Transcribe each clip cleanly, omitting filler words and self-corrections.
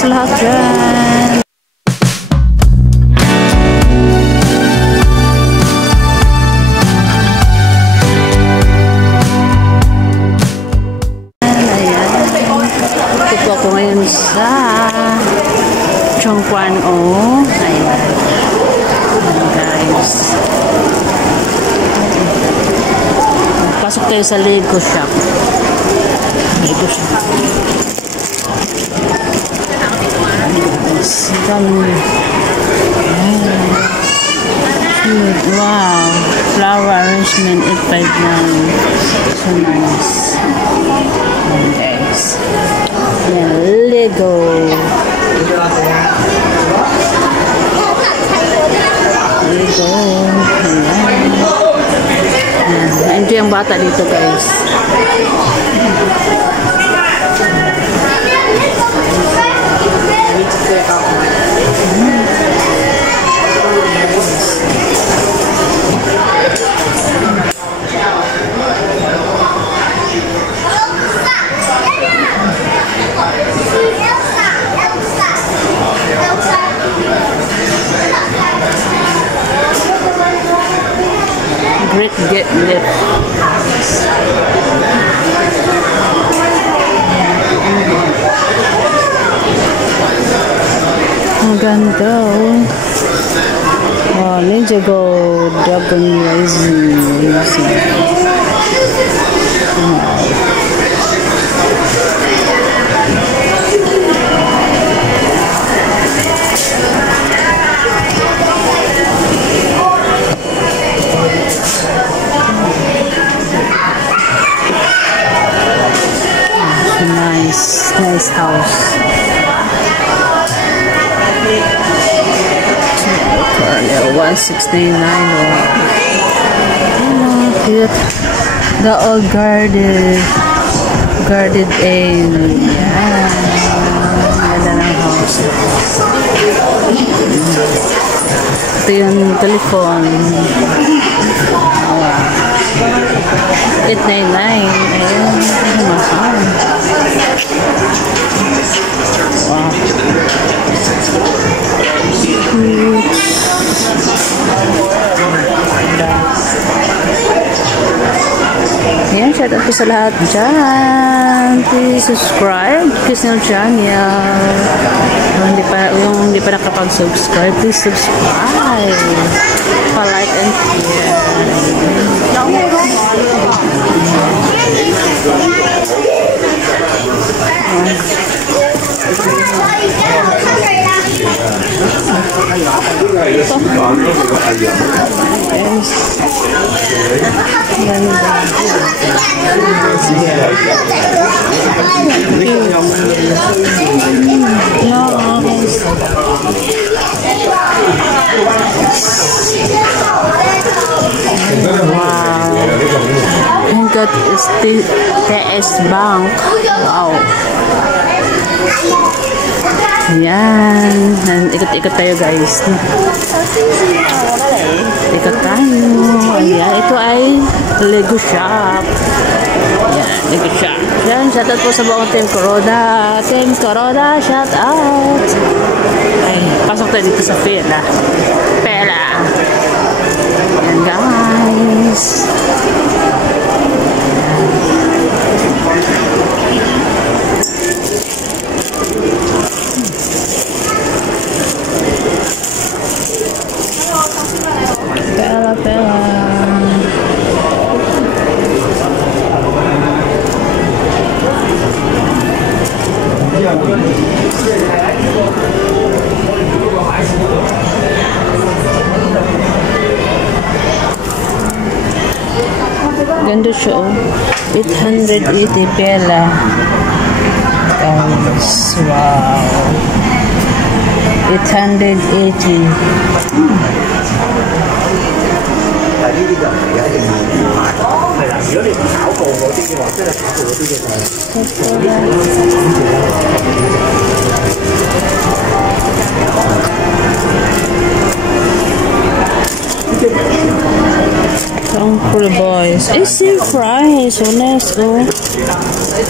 sa lahat dyan. Ito po ako ngayon sa Chongquan O. Ayan. Guys. Pasok tayo sa Lego shop. Lego shop. Wow. Flower arrangement 859. So nice. Ayan guys. Ayan, Lego. Lego. Ayan. Ito yung bata dito guys. Great get lip. Ang ganda oh. Oh, Ninjago Dragon Rising. Nice house. $169. Oh, cute. The old guarded inn. Yan. Ganda ng house. Ito yung telephone. $899. Ayan. Mahal. Wow. Ayan, shout out po sa lahat dyan. Please subscribe to our channel. Yung hindi pa nakapag-subscribe, please subscribe. Pa-like and share. Wow. And that is the TS Bank. Wow. Yan. Ikot-ikot tayo guys. Ikot tayo. Ayan. Ito ay Lego shop. Yan. Lego shop. Yan. Shoutout po sa buong Team Kuroda. Team Kuroda. Shoutout. Ay. Pasok tayo dito sa Pela. Pela. Yan guys. Pela. Ganda siya oh. 880 pela. Guys, wow. 880. Cool boys. It's same price. So nice oh.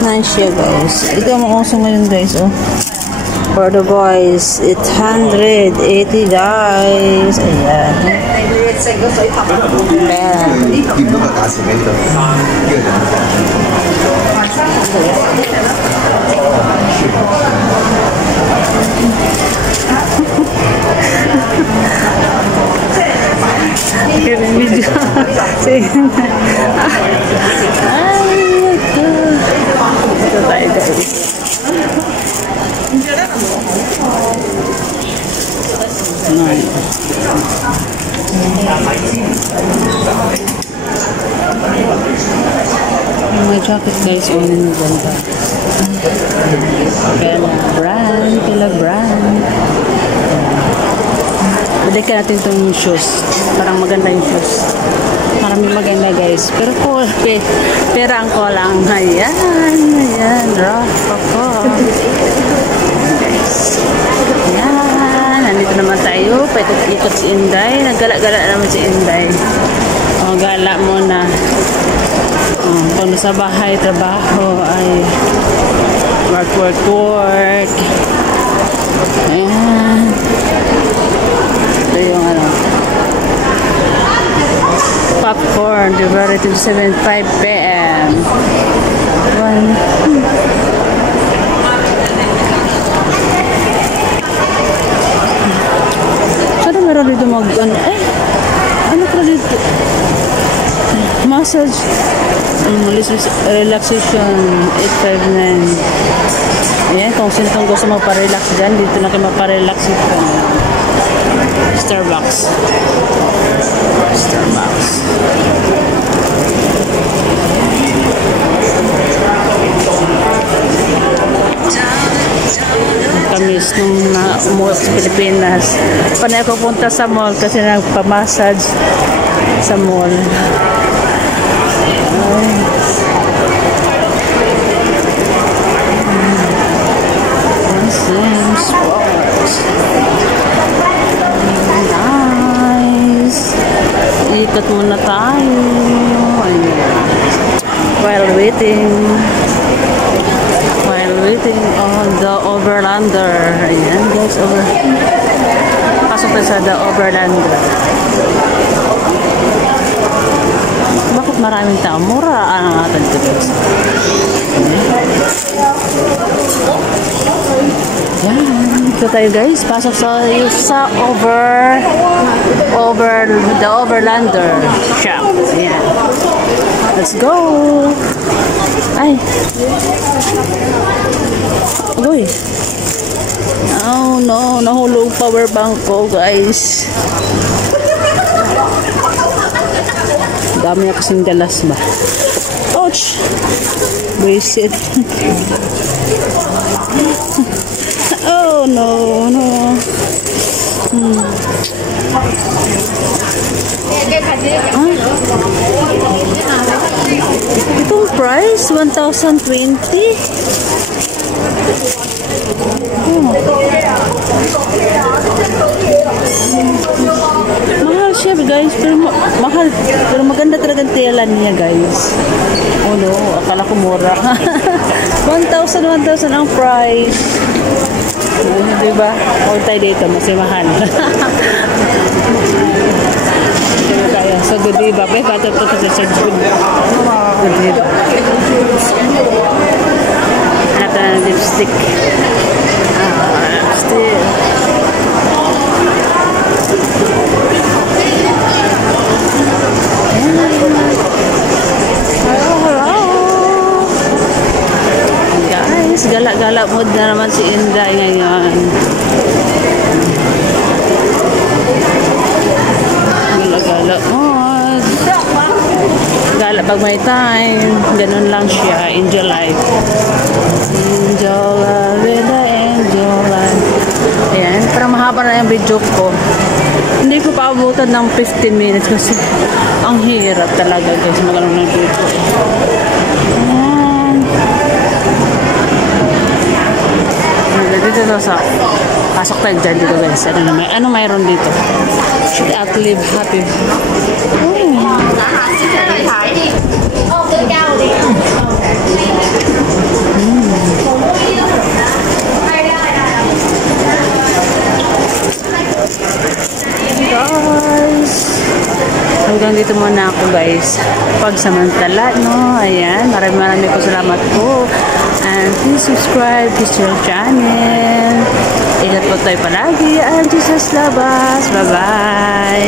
Nice siya guys. Ito ang uso ngayon guys oh. For the boys, 880 guys. Ayan. Video. Ito tayo guys. My jacket guys, unin mo ganda. Pela brand. Balikan natin itong shoes. Parang maganda yung shoes. Maraming maganda guys. Pero po, pera ang lang. Ayan. Rock ako. Guys. Ayan. Nandito naman tayo. Paikot-ikot si Inday. Naggala-gala naman si Inday. O, gala muna. Kung sa bahay, trabaho, ay work. Ayan. Ito yung popcorn, February 27, 5 p.m. Sana meron dito ano pala dito? Massage, relaxation, 859. Ayan, kung sino itong gusto maparelax dyan, dito na kayo maparelax ito. Starbucks. Kamis nung umuwi sa Pilipinas. Panay ako punta sa mall kasi nagpa-massage sa mall. Nice. Ikot muna tayo. While waiting on the Overlander. Ayan guys, pasok tayo sa the Overlander. Bakit maraming tao? Mura ang atin ito guys. Yan. Ito tayo guys. Pasok sa the Overlander shop. Ayan. Let's go! Ay! Uy! Oh no! Nahulog power bank ko guys. Dami na kasing dalas ba? Ouch! Buisit. Oh no! Itong price 1,020. Mahal siya guys, pero mahal, pero maganda talaga ang tela niya guys. Oh no, akala ko mura. 1,000 ang price. Diba? Huwag tayo dito, mas mahal. So good diba? Patap to sa good. Good diba? Hanap na ng lipstick. Lipstick. Guys, galak-galak mood na naman si Inday ngayon. Galak-galak mood. Galak pag may time. Ganun lang siya. Enjoy life. Enjoy life. Enjoy life. Ayan. Parang mahaba na yung video ko. Hindi ko pa abutan ng 15 minutes kasi ang hirap talaga guys. Magalang ng video. Dito sa pasok tayo dyan dito guys. Ano mayroon dito? Should outlive happy. na ako guys. Pagsamantala, no? Ayan, maraming po salamat po. And please subscribe to your channel. Ingat po tayo palagi. And Jesus love us. Bye-bye.